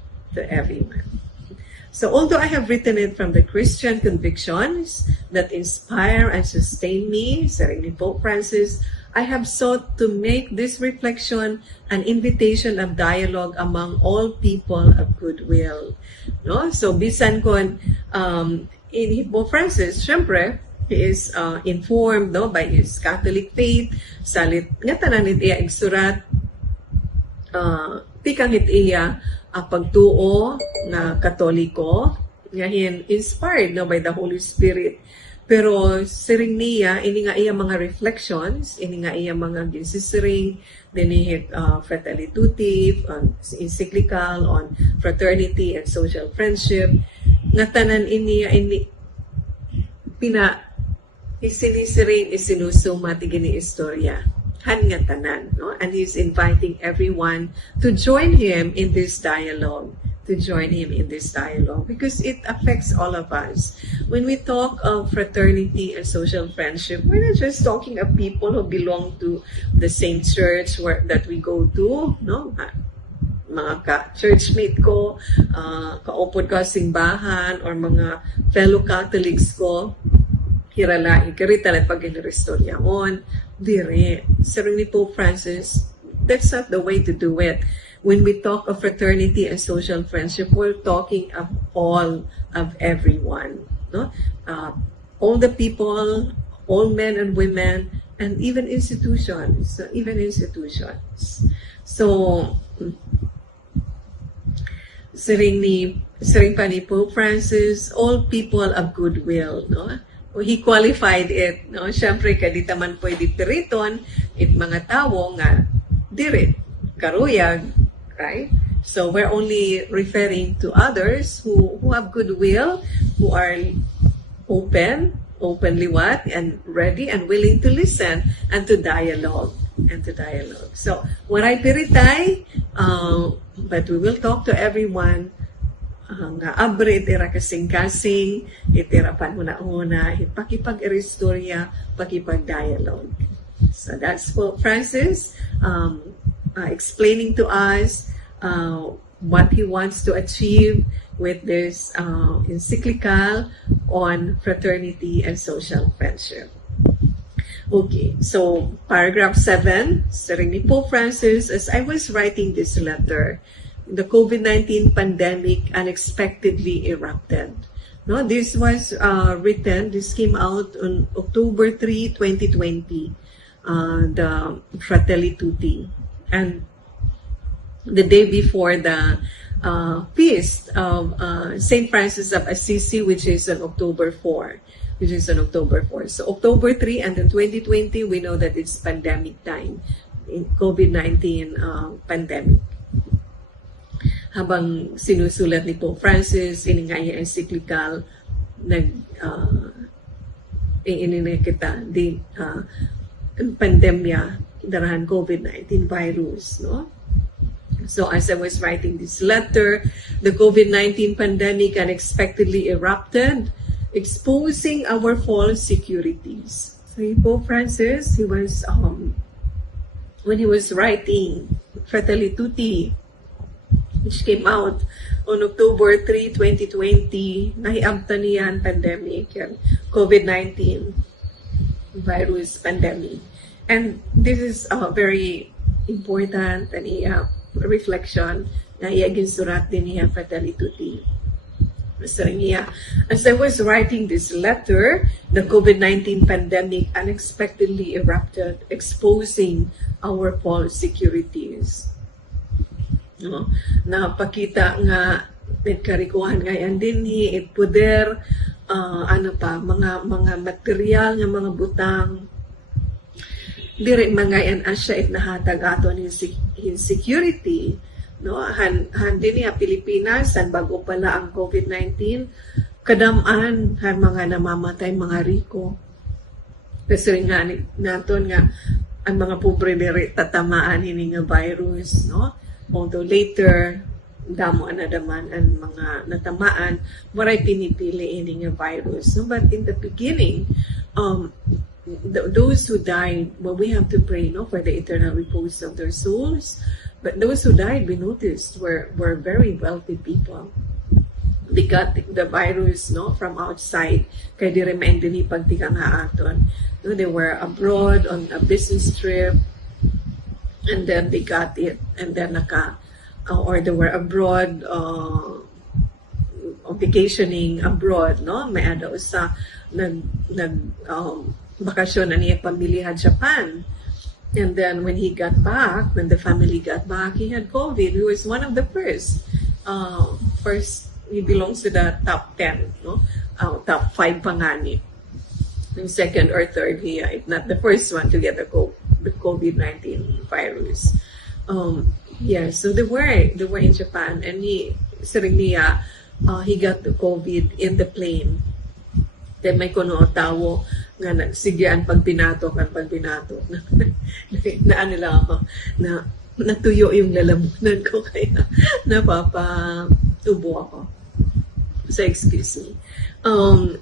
So although I have written it from the Christian convictions that inspire and sustain me, saring ni Pope Francis, I have sought to make this reflection an invitation of dialogue among all people of goodwill. No? So bisan kon in Pope Francis, syempre, he is informed, no, by his Catholic faith, salit nga tanan itiya igsurat, pikang itiya pagtuo na Katoliko, nga inspired, no, by the Holy Spirit. Pero siring niya, ini nga iya mga reflections, ini nga iya mga ginsiring, dinihit Fratelli Tutti, encyclical on fraternity and social friendship, nga tanan ini isinisiring, isinusuma, tigini istorya. Han nga tanan, no? And he's inviting everyone to join him in this dialogue. Because it affects all of us. When we talk of fraternity and social friendship, we're not just talking of people who belong to the same church that we go to, no? Mga ka-churchmate ko, kaupod ko simbahan, or mga fellow Catholics ko, hiralain ka rin talagang pag-inirestoryahon, dire. Sabi ni Pope Francis, that's not the way to do it. when we talk of fraternity and social friendship, we're talking of all of everyone, no? All the people, all men and women, and even institutions, So, siring pa ni Pope Francis, all people of goodwill, no? He qualified it, no? Siyempre, kadita man pwede piriton, it mga tao nga, dirit, karuyag, right? So, we're only referring to others who have goodwill, who are openly what, and ready and willing to listen and to dialogue. So, waray piritay, but we will talk to everyone nga abre itira kasing-kasing, itira panhuna-huna, ipakipag-iristorya, pakipag-dialogue. So that's Pope Francis explaining to us what he wants to achieve with this encyclical on fraternity and social friendship. Okay, so paragraph 7, siring ni Pope Francis, as I was writing this letter, the COVID-19 pandemic unexpectedly erupted. No, this was written, this came out on October 3, 2020, the Fratelli Tutti. And the day before the feast of St. Francis of Assisi, which is on October 4. So October 3 and then 2020, we know that it's pandemic time, in COVID-19 pandemic. Habang sinusulat ni Pope Francis, ini nga yung encyclical, ininekita di pandemya, darahan COVID-19 virus, no? So as I was writing this letter, the COVID-19 pandemic unexpectedly erupted, exposing our false securities. So Pope Francis, he was, when he was writing Fratelli Tutti, which came out on October 3, 2020, nahiabtan niya ang pandemic, COVID-19 virus pandemic. And this is very important and reflection na ginsurat din niya Fratelli Tutti. So niya, as I was writing this letter, the COVID-19 pandemic unexpectedly erupted, exposing our false securities. No, napakita nga karikuhan ngayon din poder mga material nga mga butang dire mangayan asya nahatag aton insecurity, no, han din niya Pilipinas san bago pala ang COVID-19 kadamaan han mga namamatay mga riko kasi nga naton nga ang mga pobre dire tatamaan ini nga virus, no. Although later, damo na daman ang mga natamaan, maray pinipili ini nga virus. No? But in the beginning, those who died, well, we have to pray, no, for the eternal repose of their souls. But those who died, we noticed, were very wealthy people. They got the virus, no, from outside. Kaya di remain din ipagtikang haaton. No, they were abroad on a business trip. And then they got it, and then or they were abroad, vacationing abroad, no? May ada usa bakasyon na niya pamilya Japan. And then when he got back, when the family got back, he had COVID. He was one of the first. He belongs to the top 10, no? Top 5 pangani. Yung second or third, if not the first one to get the COVID-19 virus. So they were in Japan, and he got the COVID in the plane. Then may kuno tawo nga nagsigyan pag binato na ano lang ako na natuyo yung lalamunan ko kaya napapatubo ako. So excuse me.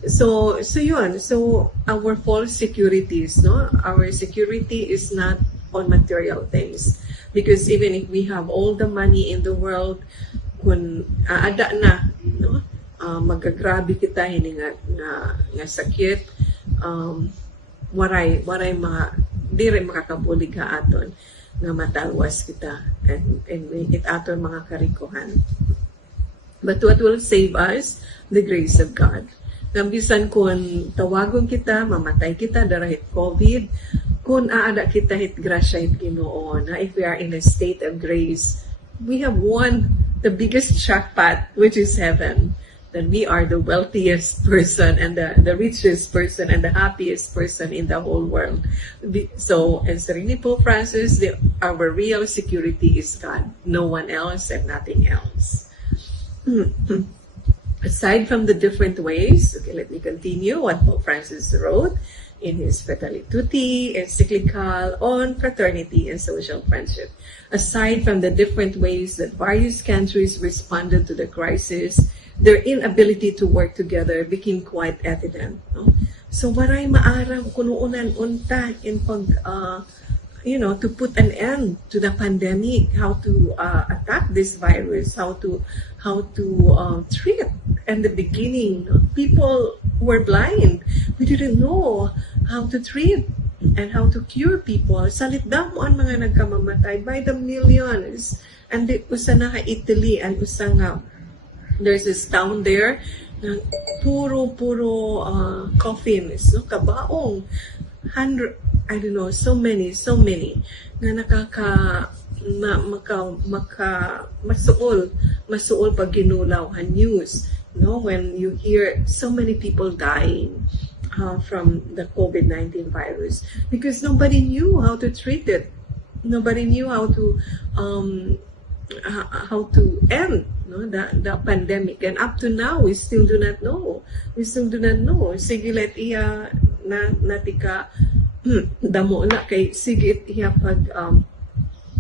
So yun. So our false securities, no? Our security is not on material things. Because even if we have all the money in the world, kung aada na, no? Magagrabe kita hindi nga sakit, waray di rin makakabulig ha aton nga matalwas kita and it aton mga karikuhan. But what will save us? The grace of God. Nambisan kung tawagon kita, mamatay kita darahit COVID, kung aada kita hit grasya hit Ginoo, na if we are in a state of grace, we have won the biggest jackpot, which is heaven. That we are the wealthiest person and the richest person and the happiest person in the whole world. So, as rin ni Pope Francis, our real security is God. No one else and nothing else. Aside from the different ways, okay, let me continue what Pope Francis wrote in his Fratelli Tutti encyclical on fraternity and social friendship. Aside from the different ways that various countries responded to the crisis, their inability to work together became quite evident. No? So, waray maaram kunuunan unta in pag, to put an end to the pandemic, how to attack this virus, how to treat. In the beginning, people were blind. We didn't know how to treat and how to cure people. Salit daw mo ang mga nagkamamatay by the millions. And usa na Italy and usa nga there's this town there na puro coffins, no? Kabaong. I don't know, so many na masuol pag ginulaw ang news, no? When you hear so many people dying from the COVID-19 virus because nobody knew how to treat it. Nobody knew how to end the pandemic, and up to now we still do not know. Sige let iya natika damo na kay sige iya pag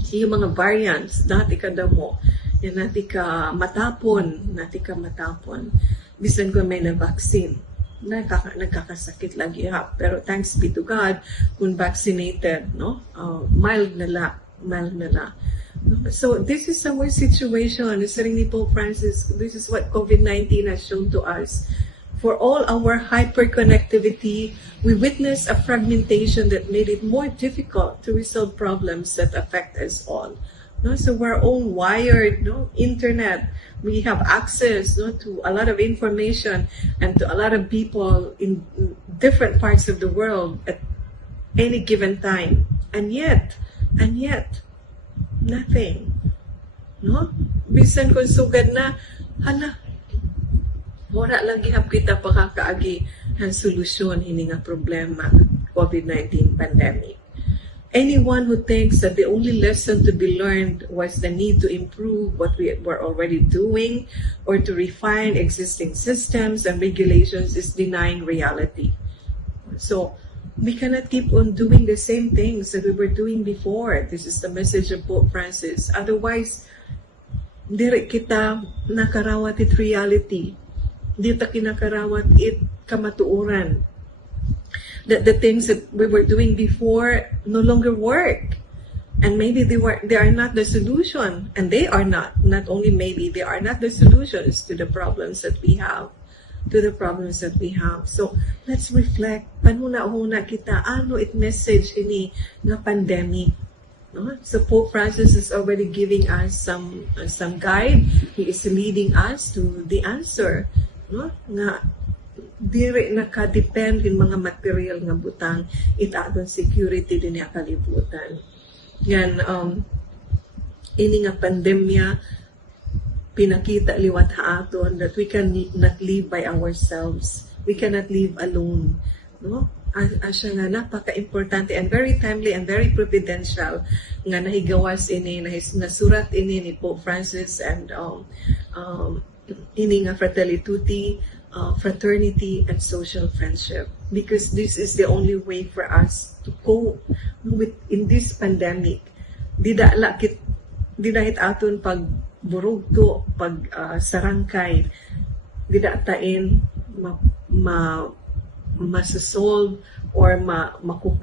yung mga variants dati ka damo yan natika matapon bisan ko may na vaccine nagkakasakit lagi ha, pero thanks be to God kung vaccinated, no, mild na la. So this is our situation. Saring ni Pope Francis, this is what COVID-19 has shown to us. For all our hyperconnectivity, we witness a fragmentation that made it more difficult to resolve problems that affect us all. No? So we're all wired, no? Internet. We have access, no, to a lot of information and to a lot of people in different parts of the world at any given time. And yet, nothing. No? Bisan kung sugad na, wala lang gihap kita pakakaagi ang solusyon hindi nga problema COVID-19 pandemic. Anyone who thinks that the only lesson to be learned was the need to improve what we were already doing or to refine existing systems and regulations is denying reality. So, we cannot keep on doing the same things that we were doing before. This is the message of Pope Francis. Otherwise, diri kita nakarawat it reality. Di ta kinakarawat it kamatuoran. That the things that we were doing before no longer work. And maybe they are not the solution. And they are not. Not only maybe, they are not the solutions to the problems that we have. So, let's reflect. Panuna-huna kita, ano it message ini nga pandemic. No? So, Pope Francis is already giving us some guide. He is leading us to the answer. No? Nga, dire nakadepend yung mga material nga butang itaton security din yung kalibutan. Yan, ini nga pandemya, pinakita liwat haaton that we cannot live by ourselves. We cannot live alone. No? Asya nga napaka-importante and very timely and very providential nga nahigawas ini, nasurat ini ni Pope Francis and ini nga Fratelli Tutti, fraternity and social friendship, because this is the only way for us to cope in this pandemic. Di dahit aton pag burugto, pag sarangkay, di datain masasolve or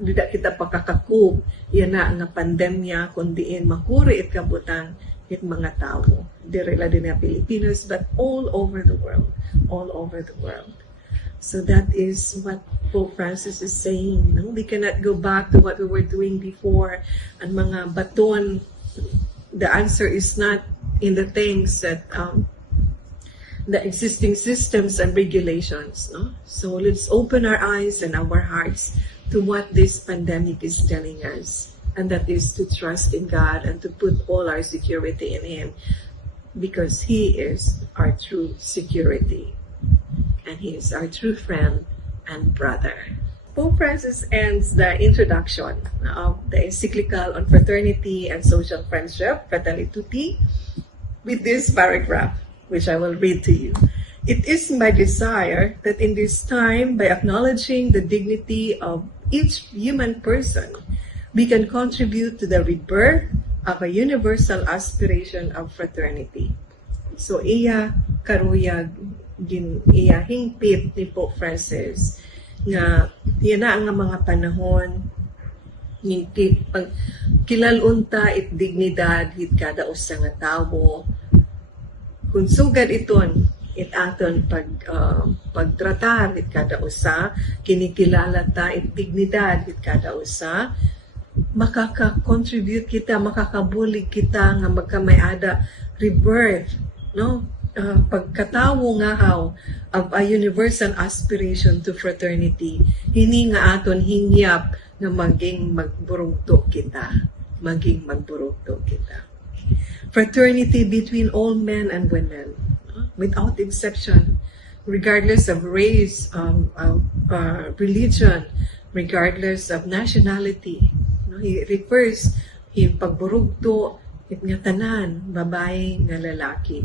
di da kita pakakakope yan na nga pandemya kundiin makuri it kabutan it mga tao. Di rela din na Pilipinas but all over the world. So that is what Pope Francis is saying. No? We cannot go back to what we were doing before. Ang mga baton, the answer is not in the things that the existing systems and regulations. No? So let's open our eyes and our hearts to what this pandemic is telling us. And that is to trust in God and to put all our security in Him, because He is our true security. And He is our true friend and brother. Pope Francis ends the introduction of the encyclical on fraternity and social friendship, Fratelli Tutti, with this paragraph, which I will read to you. It is my desire that in this time, by acknowledging the dignity of each human person, we can contribute to the rebirth of a universal aspiration of fraternity. So iya karuyag iya hingpit ni Pope Francis nga yan na ang mga panahon hingpit pag kilalunta it dignidad hit kada usa nga tawo kun sugad iton it aton pagtratar hit kada usa kinikilala ta it dignidad hit kada usa makaka-contribute kita, makakabulig kita nga magkamayada rebirth, no? Pagkatawo nga haw of a universal aspiration to fraternity, hini nga aton hingyap na maging magburugto kita. Maging magburugto kita. Fraternity between all men and women, without exception, regardless of race, religion, regardless of nationality. He refers yung pagburugto it nga tanan, babae nga lalaki.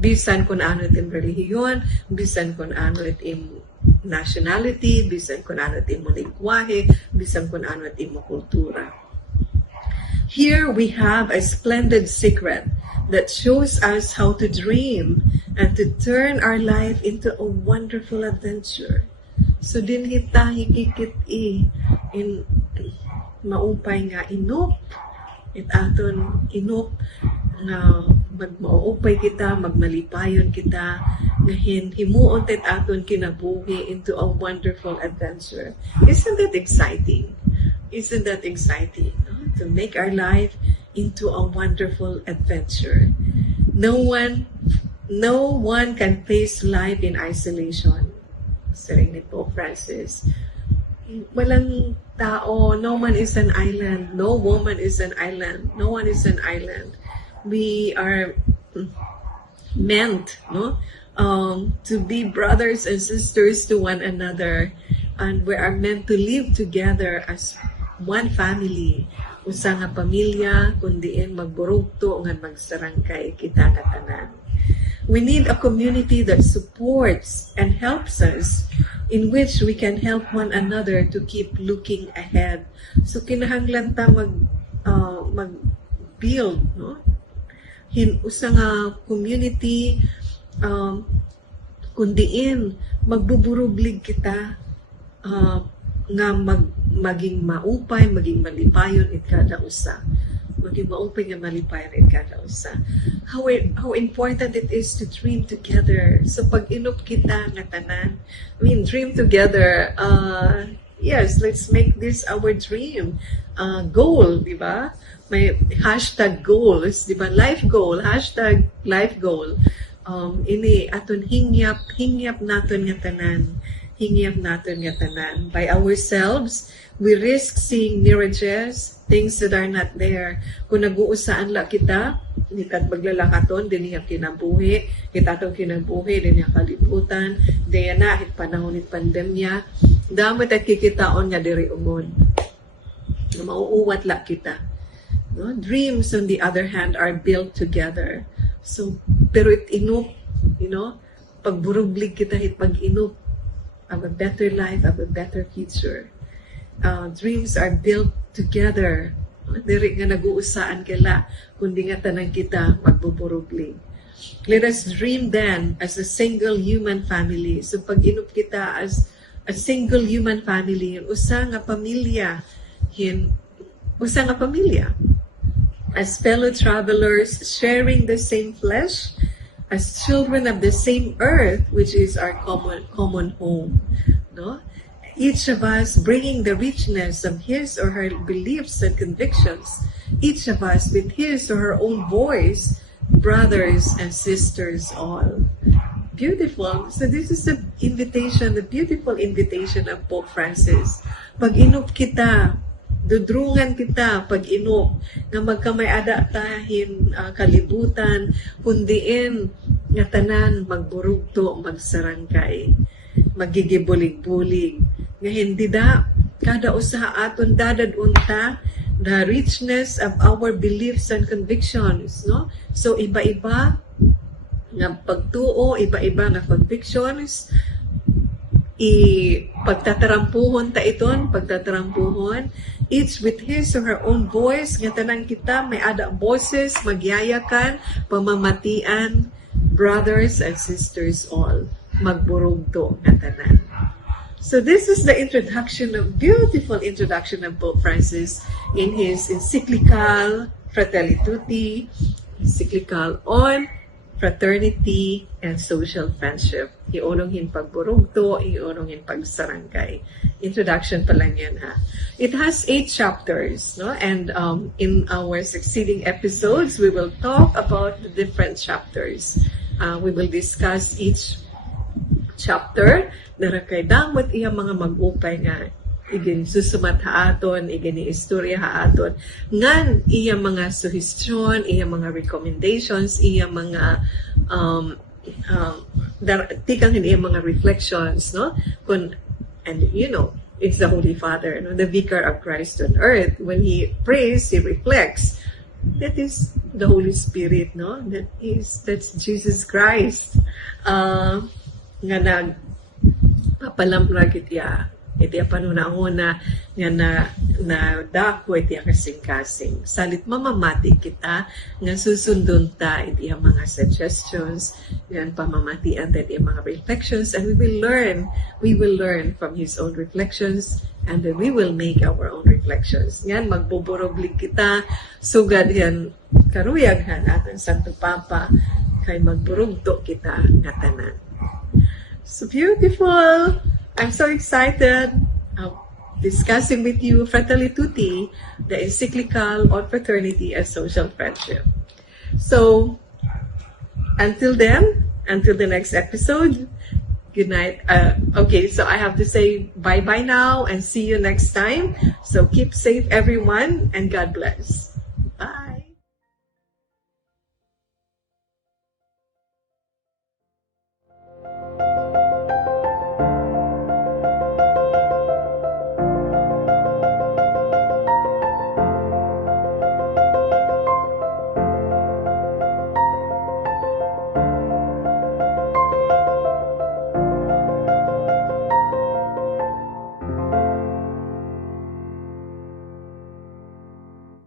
Bisan kung ano itim relihiyon, bisan kung ano itim nationality, bisan kung ano itim mo lingwahe, bisan kung ano itim mo kultura. Here we have a splendid secret that shows us how to dream and to turn our life into a wonderful adventure. So din kita hikikit in maupay nga inop it aton inop nga magmaupay kita magmalipayon kita ngahin himuon tet aton kinabuhi into a wonderful adventure. Isn't that exciting? Isn't that exciting, no? To make our life into a wonderful adventure. No one can face life in isolation. Sabi ni Pope Francis, walang tao, no man is an island, no woman is an island, no one is an island. We are meant, no, to be brothers and sisters to one another, and we are meant to live together as one family. Usa nga pamilya, kundiin magburugto nga magsarangkay kita nga tanan. We need a community that supports and helps us, in which we can help one another to keep looking ahead. So kinahanglan ta mag-build, no? Usa nga community kundiin magbuburuglig kita nga maging maupay, maging malipayon it kada usa. Maging maupay nga malipayon it kada usa. How important it is to dream together. So pag inop kita nga tanan, dream together. Yes, let's make this our dream. Goal, di ba? May hashtag goals, di ba? Life goal, hashtag life goal. Ini aton hingyap naton nga tanan. Hingyap naton nga tanan. By ourselves, we risk seeing mirages, things that are not there. Kung nag-uusaan la kita, nikat maglalakaton, din niya kinabuhi, itatong kinabuhi, din niya kalibutan, din na, hit panahon ni pandemya, damit at kikitaon nga diri umon. Mauuwat la kita. No? Dreams, on the other hand, are built together. So, pero it inup, pagburuglig kita, hit pag-inup, of a better life, of a better future. Dreams are built together. Diri nga nag-uusaan kila, kundi nga tanang kita magbuburuglig. Let us dream then as a single human family. So pag-inup kita as a single human family, usa nga pamilya, as fellow travelers sharing the same flesh, as children of the same earth, which is our common home. No? Each of us bringing the richness of his or her beliefs and convictions, each of us with his or her own voice, brothers and sisters all. Beautiful. So this is the invitation, the beautiful invitation of Pope Francis. Pag inop kita, dudrungan kita pag inop, nga magkamay-ada tahin kalibutan, kundiin nga tanan magburugto, magsarangkay, magigibulig-bulig. Nga hindi da, kada usaha aton dadadunta, the richness of our beliefs and convictions, no? So iba-iba nga pagtuo, iba-iba nga convictions, pagtatarampuhon ta iton, pagtatarampuhon, each with his or her own voice, nga tanang kita may ada boses, magyayakan, pamamatian, brothers and sisters all, magburugto nga tanan. So this is the introduction, of beautiful introduction of Pope Francis in his encyclical Fratelli Tutti, encyclical on fraternity and social friendship. Iunonghin pagburugto, iunonghin pagsarangkay. Introduction pa lang yan, ha. It has 8 chapters, no? And in our succeeding episodes, we will talk about the different chapters. We will discuss each chapter na kay damot iya mga mag-upay nga igin susumat haaton, igin istorya haaton, ngan iya mga suggestion, iya mga recommendations, iya mga tikang iya mga reflections, no? And you know, it's the Holy Father, no? The Vicar of Christ on earth. When he prays, he reflects. That is the Holy Spirit, no? That's Jesus Christ. Nga papalamrag itiya panunahon na dako itiya kasing-kasing. Salit mamamati kita, nga susundon ta itiya mga suggestions, yan pamamatian ta itiya mga reflections, and we will learn from his own reflections, and then we will make our own reflections. Yan, magbuburoglig kita, sugad yan, karuyag natin Santo Papa, kay magburugto kita nga tanan. So beautiful! I'm so excited discussing with you Fratelli Tutti, the encyclical on fraternity and social friendship. So, until then, until the next episode, good night. Okay, so I have to say bye-bye now and see you next time. So keep safe, everyone, and God bless.